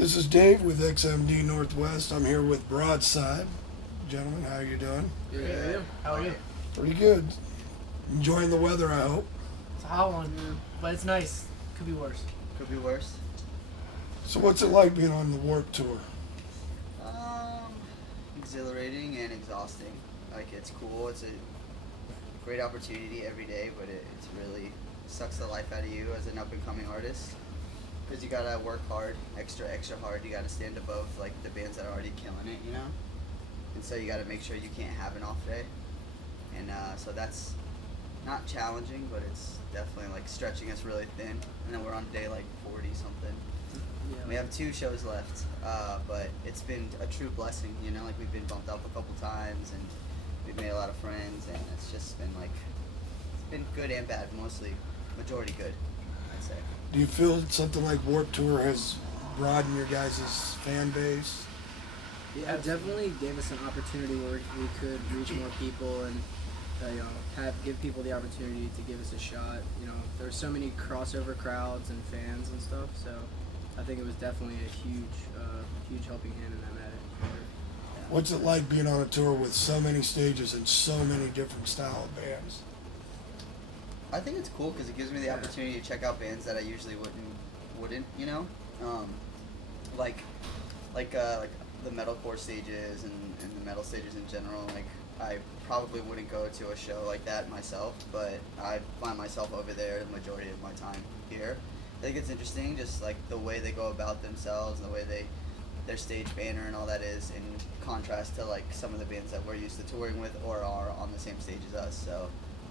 This is Dave with XMD Northwest. I'm here with Broadside. Gentlemen, how are you doing? Good. How are you? Pretty good. Enjoying the weather, I hope. It's a hot one, but it's nice. Could be worse. Could be worse. So what's it like being on the Warp Tour? Exhilarating and exhausting. Like, it's cool. It's a great opportunity every day, but it's really sucks the life out of you as an up-and-coming artist. Because you gotta work hard, extra hard. You gotta stand above, like, the bands that are already killing it, you know? And so you gotta make sure you can't have an off day. And so that's not challenging, but it's definitely, like, stretching us really thin. And then we're on day, like, 40-something. Yeah. We have 2 shows left, but it's been a true blessing, you know? Like, we've been bumped up a couple times, and we've made a lot of friends, and it's just been, like, it's been good and bad, mostly. Majority good, I'd say. Do you feel something like Warp Tour has broadened your guys' fan base? Yeah, it definitely gave us an opportunity where we could reach more people and give people the opportunity to give us a shot. You know, there were so many crossover crowds and fans and stuff, so I think it was definitely a huge helping hand in that matter. What's it like being on a tour with so many stages and so many different style of bands? I think it's cool because it gives me the opportunity to check out bands that I usually wouldn't, you know? Like the metalcore stages and the metal stages in general. Like, I probably wouldn't go to a show like that myself, but I find myself over there the majority of my time here. I think it's interesting, just like the way they go about themselves and the way their stage banner and all that is in contrast to like some of the bands that we're used to touring with or are on the same stage as us. So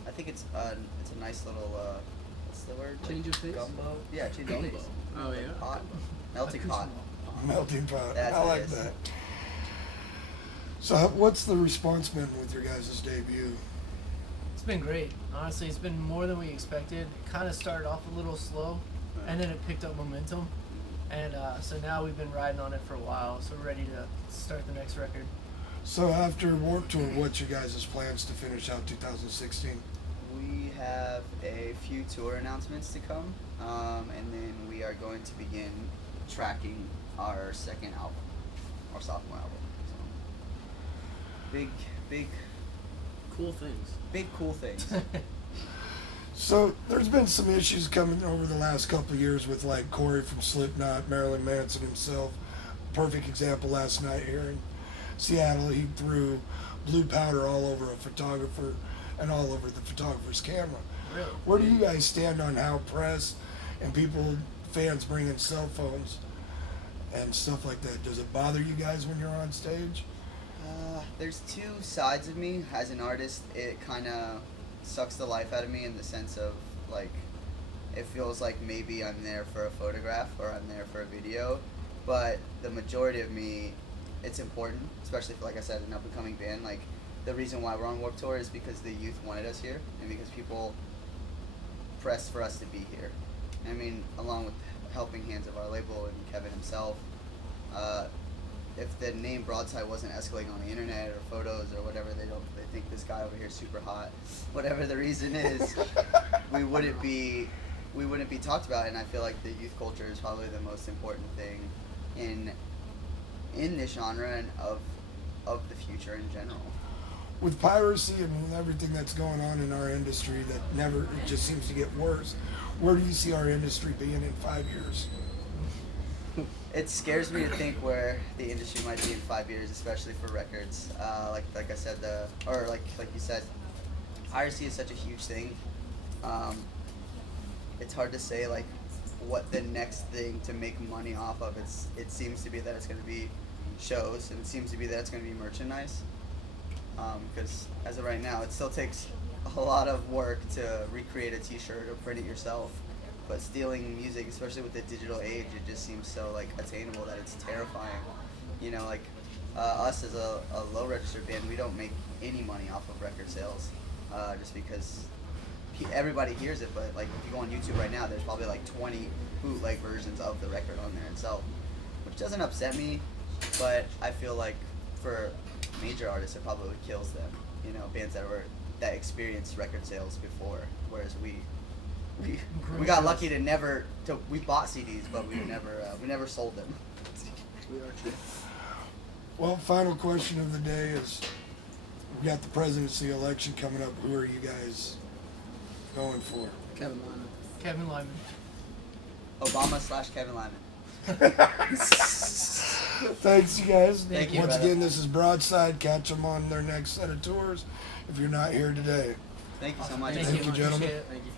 I think it's a nice little what's the word? Change of pace? Gumbo? Yeah, change of pace. Oh yeah. Pot. Melting pot. Melting pot. That's I what it like is. that. So what's the response been with your guys' debut? It's been great. Honestly, it's been more than we expected. It kind of started off a little slow, and then it picked up momentum. And so now we've been riding on it for a while, so we're ready to start the next record. So after Warp Tour, what's your guys' plans to finish out 2016? We have a few tour announcements to come, and then we are going to begin tracking our second album, our sophomore album. So, big Cool things. cool things. So there's been some issues coming over the last couple of years with like Corey from Slipknot, Marilyn Manson himself. Perfect example last night here in Seattle. He threw blue powder all over a photographer and all over the photographer's camera. Really? Where do you guys stand on how press and fans bring in cell phones and stuff like that? Does it bother you guys when you're on stage? There's 2 sides of me. As an artist, it kind of sucks the life out of me in the sense of, like, it feels like maybe I'm there for a photograph or I'm there for a video, but the majority of me, it's important, especially for, like I said, an up-and-coming band. Like, the reason why we're on Warped Tour is because the youth wanted us here and because people pressed for us to be here. I mean, along with helping hands of our label and Kevin himself, if the name Broadside wasn't escalating on the internet or photos or whatever, they think this guy over here is super hot, whatever the reason is, we wouldn't be talked about. And I feel like the youth culture is probably the most important thing in this genre and of the future in general. With piracy and everything that's going on in our industry it just seems to get worse, where do you see our industry being in 5 years? It scares me to think where the industry might be in 5 years, especially for records. Like I said, like you said, piracy is such a huge thing. It's hard to say like what the next thing to make money off of. It seems to be that it's going to be shows, and it seems to be that it's going to be merchandise. Because as of right now, it still takes a lot of work to recreate a T-shirt or print it yourself. But stealing music, especially with the digital age, it just seems so like attainable that it's terrifying. You know, like us as a low register band, we don't make any money off of record sales, just because everybody hears it. But like if you go on YouTube right now, there's probably like 20 bootleg versions of the record on there itself, which doesn't upset me, but I feel like for major artists, it probably kills them. You know, bands that experienced record sales before, whereas we got lucky we bought CDs, but we never sold them. We are true. Well, final question of the day is, we got the presidency election coming up. Who are you guys going for? Kevin Lyman. Kevin Lyman. Obama/Kevin Lyman. Thanks, you guys. Thank you, Once brother. again, this is Broadside. Catch them on their next set of tours if you're not here today. Thank you so much. Thank Thank you. you, gentlemen. Appreciate it. Thank you.